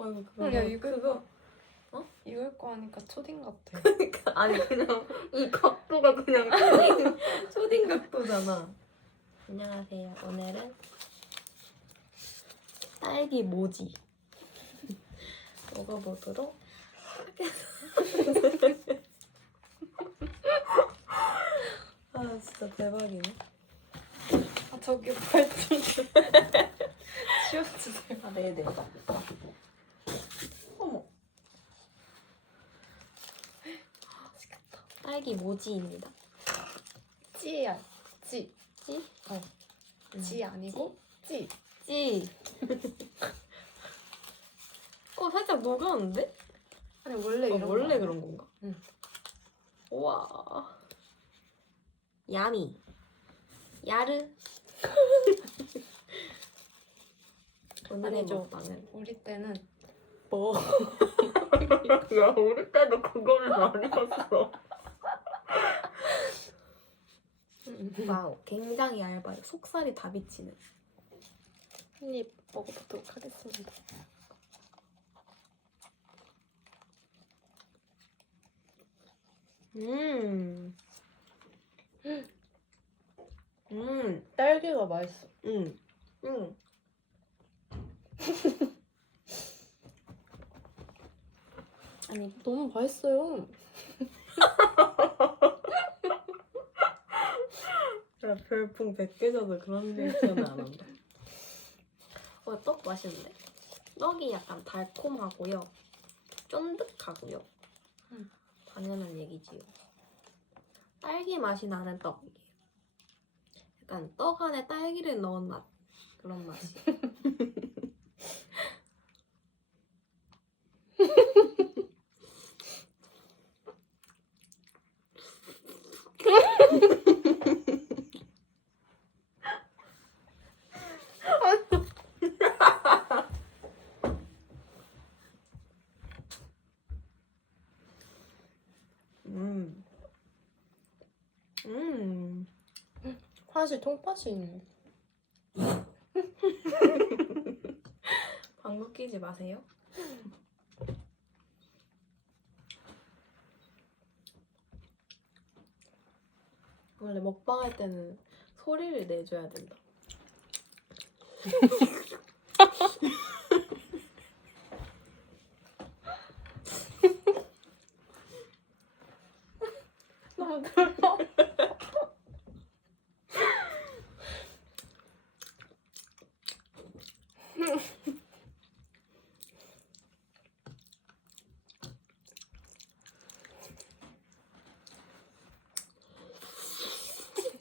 어이구 그거 야, 이거- 그거 이걸 거 하니까 초딩 같아. 아니 그냥 이 각도가 그냥 초딩, 초딩 각도잖아. 안녕하세요. 오늘은 딸기 모지 먹어보도록 하겠습니다. 아 진짜 대박이네. 아 저기 발좀 치워주세요. 아 네네. 어머. 맛있겠다. 딸기 모지입니다. 찌야 찌. 찌? 어. 찌 아니고 찌. 찌. 어 살짝 녹았는데? 아니 원래 어, 이런 원래 거 그런 건가? 응. 우와. 야미. 야르. 오늘의 저- 먹방은 우리 때는 뭐? 야 우리 때도 그거는 아니었어. 와우, 굉장히 얇아요. 속살이 다 비치는. 한 입 먹어보도록 하겠습니다. 음. 음. 딸기가 맛있어. 음. 음. 아니 너무 맛있어요. 야, 별풍 100개 줘도 그런 리액션은 안 한다. 어, 떡 맛있는데? 떡이 약간 달콤하고요. 쫀득하고요. 음. 당연한 얘기지요. 딸기 맛이 나는 떡이에요. 약간 떡 안에 딸기를 넣은 맛. 그런 맛이. 음. 음. 사실 통팥이 있네. 방구 끼지 마세요. 원래 먹방 할 때는 소리를 내줘야 된다.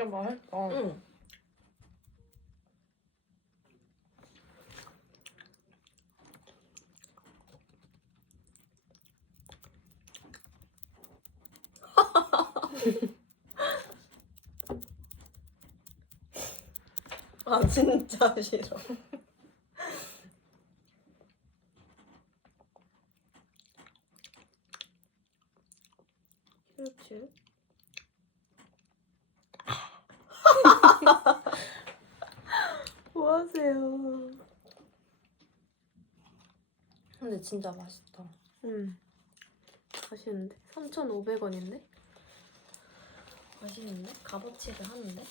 진짜 맛있다. 응. 아 진짜 싫어. 큐큐. 뭐 하세요? 근데 진짜 맛있다. 음. 맛있는데? 3,500원인데? 맛있는데? 값어치를 하는데?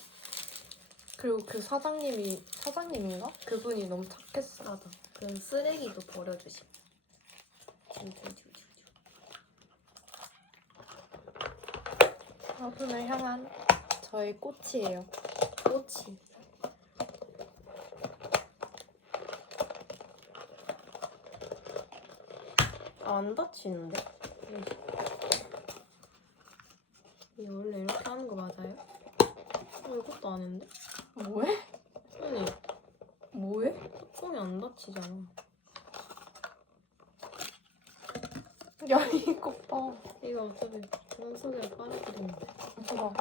그리고 그 사장님이 사장님인가? 그분이 너무 착했어. 싸다. 그럼 쓰레기도 버려주심. 주주주주주. 여러분을 향한 저의 꽃이에요. 꼬치. 안 다치는데? 이게 원래 이렇게 하는 거 맞아요? 어, 이것도 아닌데? 뭐해? 아니, 뭐해? 뚜껑이 안 다치잖아. 야 이거 봐. 이거 어차피 물 속에 빠져들이는데. 봐봐.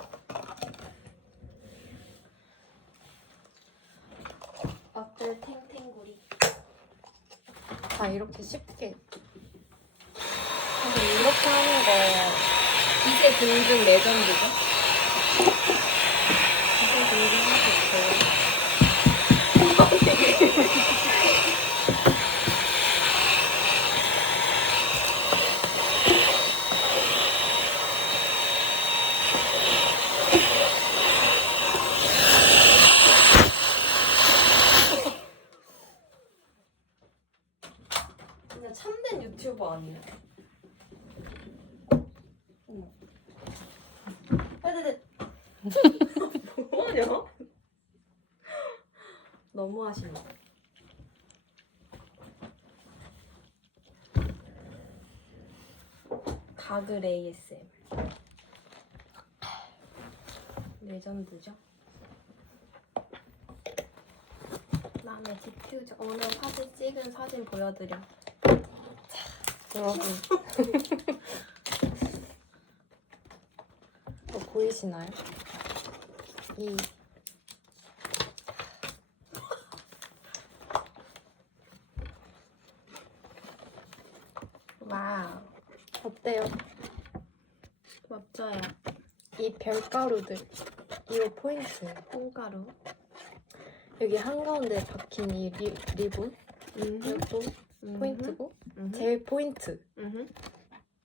어쩔 탱탱구리. 다 이렇게 쉽게. 거 기세 등등 레전드죠? 기세 등등 하셨어요. 진짜 참된 유튜버 아니야? 네네네. 뭐하냐? 너무 하시네. 가글 ASM. 레전드죠? 남의 디퓨저 오늘 사진 찍은 사진 보여드려. 여러분. 이거 보이시나요? 이 와우. 어때요? 멋져요. 이 별가루들. 이거 포인트. 콩가루. 여기 한가운데 박힌 이 리, 리본. 이것도 포인트고. 제일 포인트. 음흠.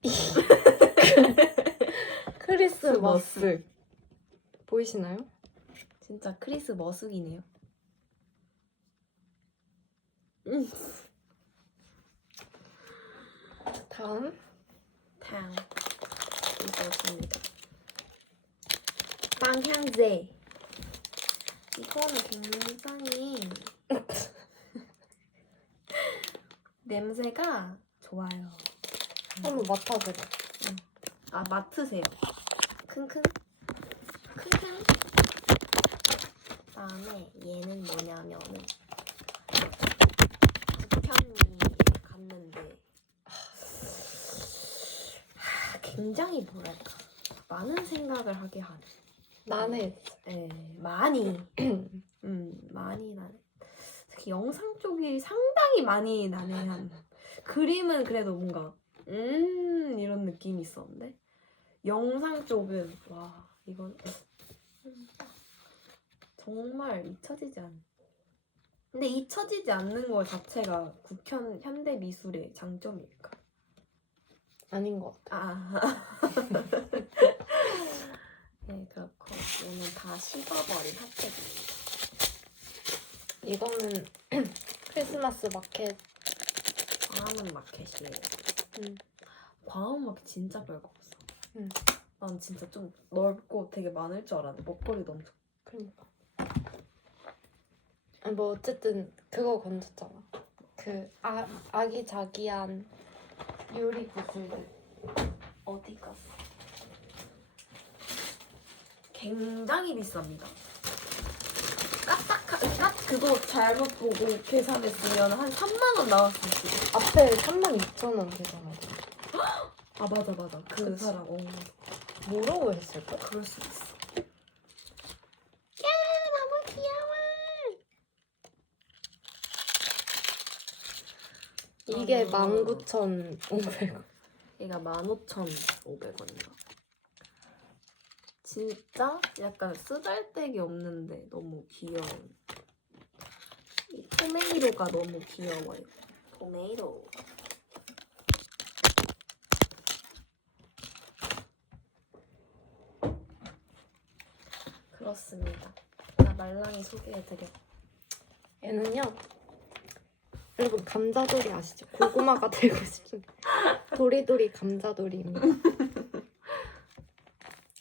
크리스마스. 보이시나요? 진짜 크리스 머스기네요. 음. 다음. 탕. 이거습니다 빵향제. 이거는 굉장히 냄새가 좋아요. 한번 맡아보자. 아 맡으세요. 킁킁. 킁킁. 그다음에 얘는 뭐냐면은 부편이 갔는데 하, 굉장히 뭐랄까 많은 생각을 하게 하는. 나는 예, 많이. 음, 많이 나네. 특히 영상 쪽이 상당히 많이 난해한. 그림은 그래도 뭔가 음 이런 느낌이 있었는데 영상 쪽은 와 이건 음, 정말 잊혀지지 않. 근데 잊혀지지 않는 것 자체가 국현 현대 미술의 장점일까? 아닌 것 같아. 아. 네 그렇고 얘는 다 식어버린 핫팩입니다. 이거는 크리스마스 마켓. 광화문 마켓이에요. 음. 광화문 마켓 진짜 별거 없어. 음. 난 진짜 좀 넓고 되게 많을 줄 알았는데 먹거리도 엄청. 그니까. 뭐 어쨌든 그거 건졌잖아. 그 아, 아기자기한 요리 구슬들. 어디 갔어? 굉장히 비쌉니다. 까딱한 까 그거 잘못 보고 계산했으면 한 3만 원 나왔을 수도. 앞에 32,000원 계산하자. 아 맞아 맞아. 그 그치. 사람. 어. 뭐라고 했을까? 그럴 수 있어. 이게 아. 19,500원. 얘가 15,500원인가? 진짜 약간 쓰잘데기 없는데 너무 귀여운 이 토메이로가 너무 귀여워요 토메이로 그렇습니다 자 말랑이 소개해드려 얘는요. 여러분 감자돌이 아시죠? 고구마가 되고 싶은 도리도리 감자돌이입니다.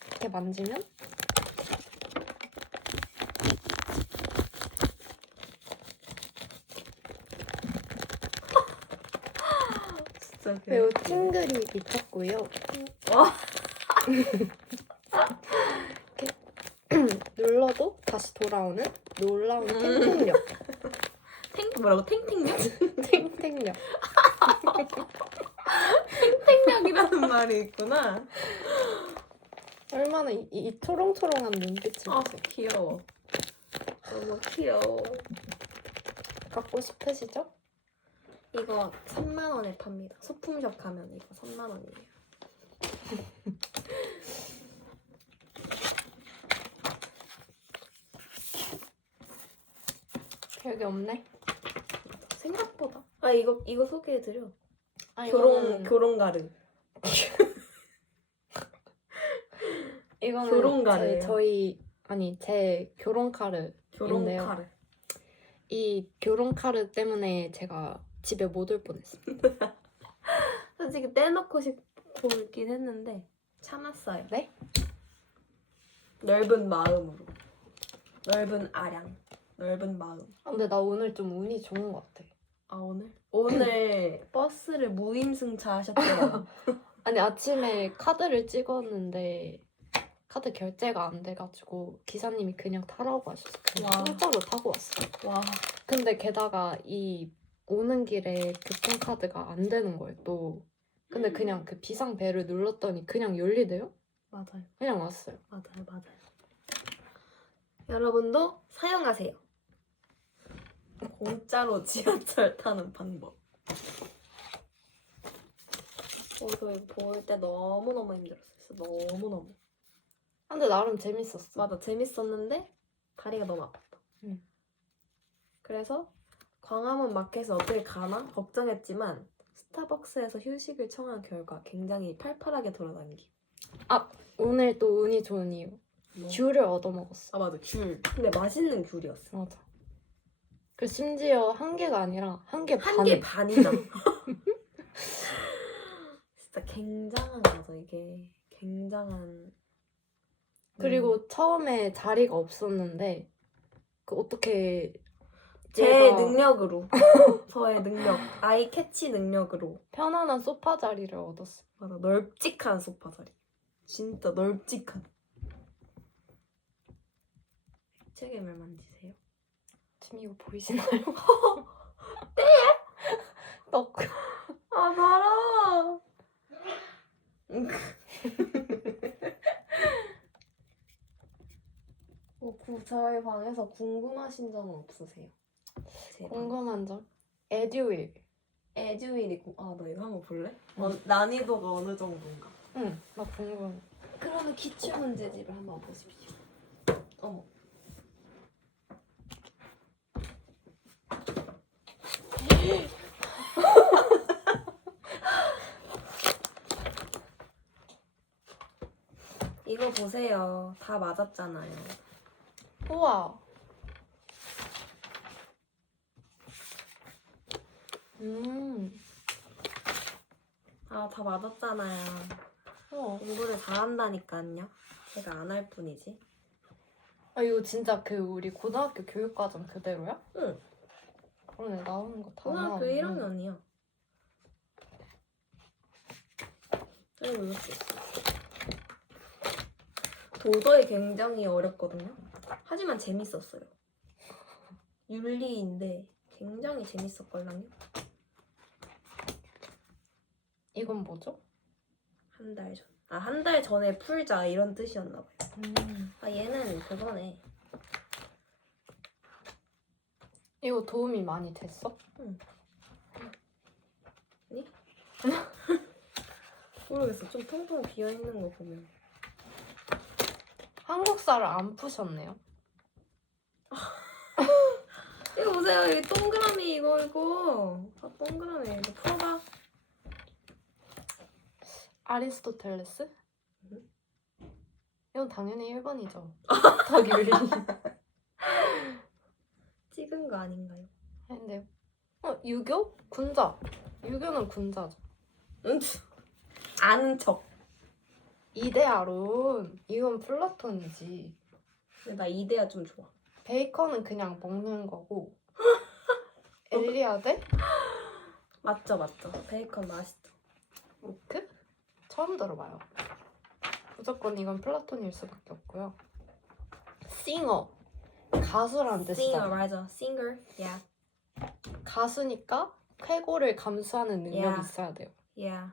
이렇게 만지면 진짜 그리고 팅글이 미쳤고요. 와. 이렇게 눌러도 다시 돌아오는 놀라운 탱탱력. 탱 뭐라고 탱탱력? 탱탱력. 탱탱력이라는 말이 있구나. 얼마나 이, 이 초롱초롱한 눈빛을 아. 귀여워. 너무 귀여워. 갖고 싶으시죠? 이거 3만 원에 팝니다. 소품샵 가면 이거 3만 원이에요. 별게 없네. 생각보다. 아 이거 이거 소개해드려. 아, 교롱 이거는- 교롱 가르. 이거는 제- 가르예요. 저희 아니 제 교롱 카르 있네요. 가르. 이 교롱 카르 때문에 제가 집에 못 올 뻔했어요. 솔직히 떼놓고 싶어 있긴 했는데 참았어요. 네? 넓은 마음으로. 넓은 아량. 넓은 마음. 아, 근데 나 오늘 좀 운이 좋은 것 같아. 아 오늘? 오늘 버스를 무임승차 하셨더라고. 아니 아침에 카드를 찍었는데 카드 결제가 안 돼가지고 기사님이 그냥 타라고 하셨어. 그냥 와. 공짜로 타고 왔어. 와. 근데 게다가 이 오는 길에 교통카드가 안 되는 거예요 또. 근데 음. 그냥 그 비상 벨을 눌렀더니 그냥 열리대요? 맞아요. 그냥 왔어요. 맞아요. 맞아요. 여러분도 사용하세요. 공짜로 지하철 타는 방법. 어, 이거 이거 볼 때 너무너무 힘들었어요. 진짜 너무너무. 근데 나름 재밌었어. 맞아 재밌었는데 다리가 너무 아팠다. 응. 그래서 광화문 마켓을 어떻게 가나 걱정했지만 스타벅스에서 휴식을 청한 결과 굉장히 팔팔하게 돌아다니기. 오늘 또 운이 좋은 이유. 귤을 얻어먹었어. 아 맞아 귤. 근데 맛있는 귤이었어. 맞아. 그 심지어 한 개가 아니라 한 개 반. 한 개 반이나. 진짜 굉장한 거죠 이게. 굉장한. 그리고 음. 처음에 자리가 없었는데 그 어떻게 제 얘가 능력으로 저의 능력 아이 캐치 능력으로 편안한 소파 자리를 얻었어. 맞아 널찍한 소파 자리 진짜 널찍한 액체괴물 만지세요? 지금 이거 보이시나요? 네? 떡. 아 봐라 어, 구, 저희 방에서 궁금하신 점은 없으세요? 제 방. 궁금한 점. 에듀윌. 에듀윌이 궁... 아너 이거 한번 볼래? 어, 난이도가 어느 정도인가? 응. 나 궁금. 그러면 기출 문제집을 한번 보십시오. 어머. 보세요. 다 맞았잖아요. 우와. 음. 아, 다 맞았잖아요. 우와. 공부를 잘한다니까요. 제가 안 할 뿐이지. 아 이거 진짜 그 우리 고등학교 교육과정 그대로야? 응. 그러네 나오는 거 다 고등학교 나오네. 1학년이야. 그리고 이렇게 있어. 도저히 굉장히 어렵거든요. 하지만 재밌었어요. 윤리인데 굉장히 재밌었걸랑요. 이건 뭐죠? 한 달 전. 아, 한 달 전에 풀자 이런 뜻이었나 봐요. 음. 아, 얘는 그거네. 이거 도움이 많이 됐어? 모르겠어. 좀 텅텅 비어 있는 거 보면. 한국사를 안 푸셨네요. 이거 보세요. 이게 동그라미 이거 이거. 아, 동그라미 이거 풀어봐. 아리스토텔레스? 음. 이건 당연히 1번이죠. 덕윤리. 찍은 거 아닌가요? 근데 어 유교? 군자. 유교는 군자죠. 응. 아는 척. 이데아론 이건 플라톤이지. 근데 나 이데아 좀 좋아. 베이컨은 그냥 먹는 거고. 엘리아데? 맞죠 맞죠. 베이컨 맛있죠. 로크? 처음 들어봐요. 무조건 이건 플라톤일 수밖에 없고요. 싱어 가수란 singer 뜻이다. 맞아. singer. Yeah. 가수니까 쾌고를 감수하는 능력이 야. 있어야 돼요. Yeah.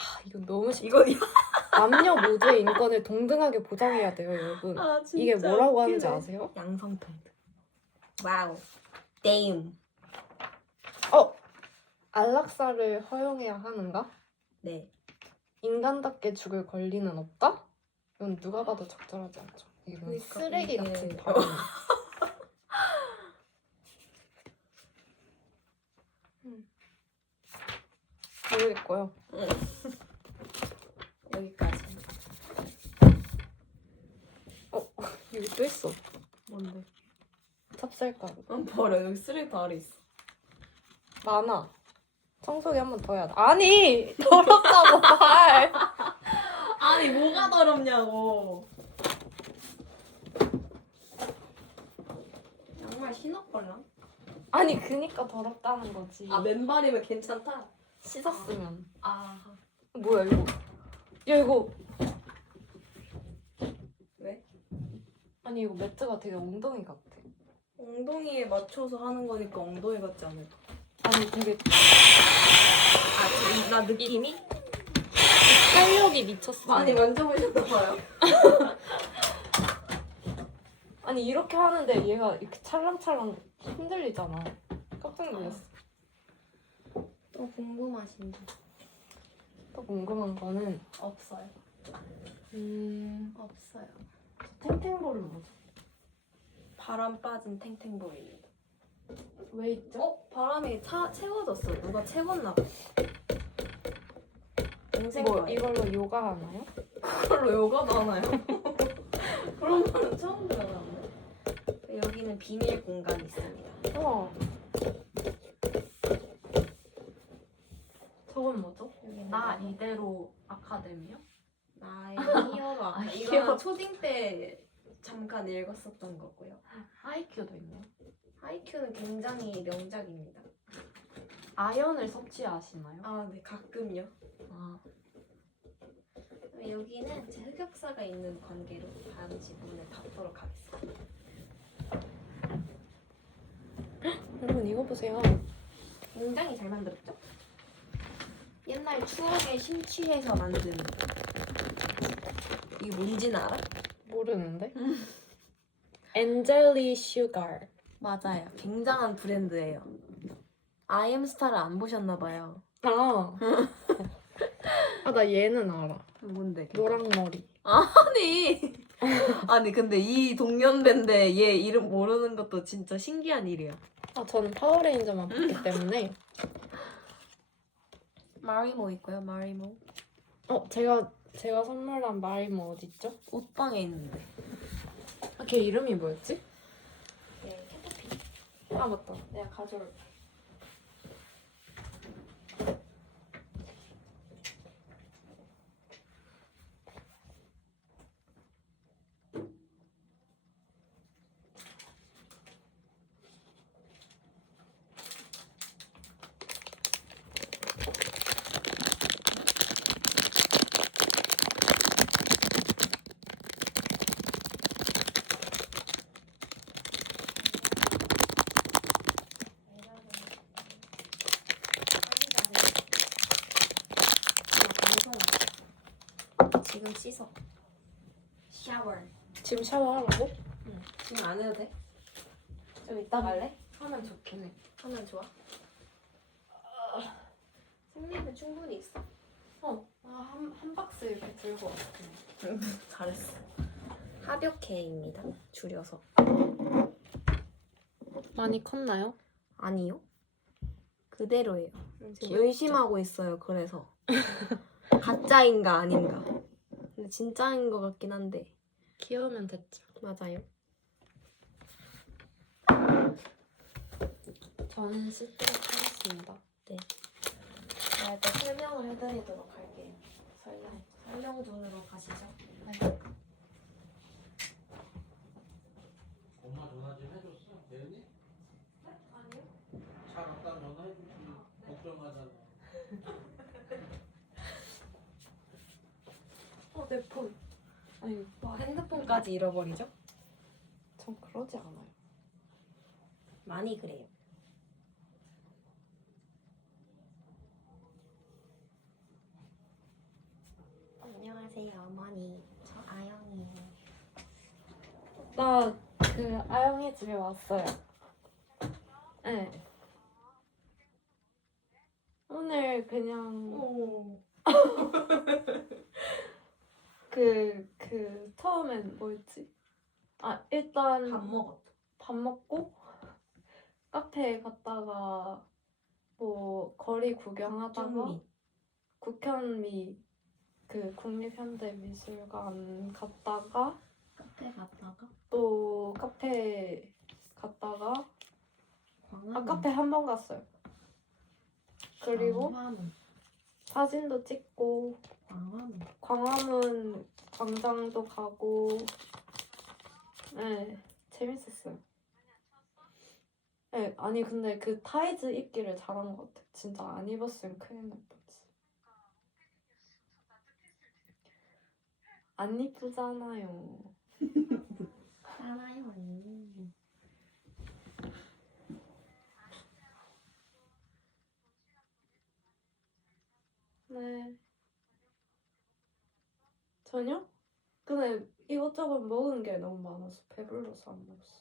아 이거 너무 쉽. 이거 남녀 모두의 인권을 동등하게 보장해야 돼요, 여러분. 아, 진짜 이게 뭐라고 하는지 웃기네. 아세요? 양성평등. 와우. damn. 어 안락사를 허용해야 하는가? 네. 인간답게 죽을 권리는 없다? 이건 누가 봐도 적절하지 않죠. 이건 그러니까 쓰레기 이게- 같은 발언. 모르겠고요. 여기까지. 여기 또 있어. 뭔데? 찹쌀가루. 어, 버려. 여기 쓰레기 아래 있어. 많아. 청소기 한 번 더 해야 돼. 아니! 더럽다고 말! 아니 뭐가 더럽냐고. 양말 신었걸랑? 아니 그니까 더럽다는 거지. 아 맨발이면 괜찮다. 씻었으면. 아 뭐야 이거? 야 이거 왜? 아니 이거 매트가 되게 엉덩이 같아. 엉덩이에 맞춰서 하는 거니까 엉덩이 같지 않을까? 아니 되게 아 지금 나 느낌이? 탄력이 미쳤어. 많이 만져보셨나 봐요. 아니 이렇게 하는데 얘가 이렇게 찰랑찰랑 흔들리잖아. 깜짝 놀랐어. 또 궁금하신데 또 궁금한 거는 없어요. 음 없어요. 탱탱볼은 뭐죠? 바람 빠진 탱탱볼입니다. 왜 있죠? 어? 바람이 차 채워졌어. 누가 채웠나 봐. 동생 이거 거예요. 이걸로 요가 하나요? 그걸로 요가도 하나요? 그런 말은 처음 들어봤네. 여기는 비밀 공간이 있습니다. 우와. 저건 뭐죠? 여기는 나 뭐- 이대로 아카데미요? 나의 히어로 아까 아, 히어로. 초딩 때 잠깐 읽었었던 거고요. 하이큐도 있네요. 하이큐는 굉장히 명작입니다. 아연을 섭취하시나요? 아, 네, 가끔요. 아, 여기는 제 흑역사가 있는 관계로 다음 지문을 닫도록 하겠습니다. 여러분 이거 보세요. 굉장히 잘 만들었죠? 옛날 추억에 심취해서 만든 이게 뭔지는 알아? 모르는데? 엔젤리 슈가. 맞아요. 굉장한 브랜드예요. 아이엠스타를 안 보셨나 봐요. 아. 아, 나 얘는 알아. 뭔데? 노랑 머리. 아니. 아니 근데 이 동년배인데 얘 이름 모르는 것도 진짜 신기한 일이야. 아, 저는 파워레인저만 봤기 때문에. 마리모 있고요. 마리모. 어, 제가 제가 선물한 마리모 어딨죠? 옷방에 있는데. 아, 걔 이름이 뭐였지? 네, 캐터피. 아, 맞다. 내가 가져올게. 지금 씻어. 샤워. 지금 샤워하라고? 지금 안 해도 돼? 좀 이따 갈래? 하면 좋긴 해. 하면 좋아. 생리는 충분히 있어. 어, 아, 한, 한 박스 이렇게 들고 왔네. 잘했어. 하벽해입니다. 줄여서. 많이 컸나요? 아니요. 그대로예요. 지금? 의심하고 있어요. 그래서 가짜인가 아닌가. 근데 진짜인 것 같긴 한데 귀여우면 됐죠. 맞아요. 저는 씻도록 하겠습니다. 제가 또 설명을 해드리도록 할게요. 설명. 설명 존으로 가시죠. 엄마 전화 좀 해줬어? 대현이? 아니요. 차 갔다 전화해주지 걱정하잖아 어, 내 폰. 아니, 와 핸드폰까지 잃어버리죠? 전 그러지 않아요. 많이 그래요. 안녕하세요, 어머니. 저 아영이에요. 나 그 아영이 집에 왔어요. 네. 오늘 그냥 오. 그, 그, 처음엔 뭐였지? 아, 일단 밥 먹었죠. 밥 먹고 카페에 갔다가 뭐 거리 구경하다가 좀미. 국현미 그 국립현대미술관 갔다가 카페 갔다가 또 카페 갔다가 광화문. 아 카페 한 번 갔어요. 그리고 광화문. 사진도 찍고 광화문. 광화문 광장도 가고 네 재밌었어요. 네 아니 근데 그 타이즈 입기를 잘한 것 같아. 진짜 안 입었으면 큰일 날 뻔했어. 안 이쁘잖아요. 알아요. 네. 저녁? 근데 이것저것 먹은 게 너무 많아서 배불러서 안 먹었어.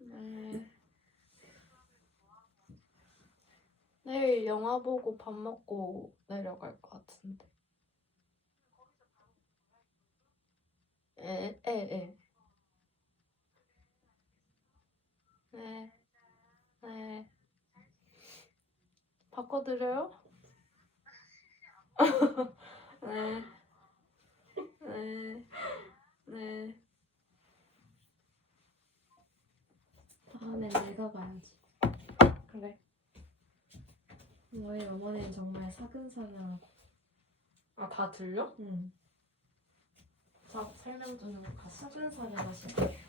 네. 내일 영화 보고 밥 먹고 내려갈 것 같은데. 에, 에, 에. 네. 네. 바꿔드려요? 네. 네. 네. 다음엔 내가 가야지. 그래. 너희 어머니는 정말 사근사근하고. 아, 다 들려? 응. 자, 설명 좀 해볼까? 사근사근하시고.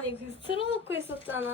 아니 그 틀어놓고 있었잖아.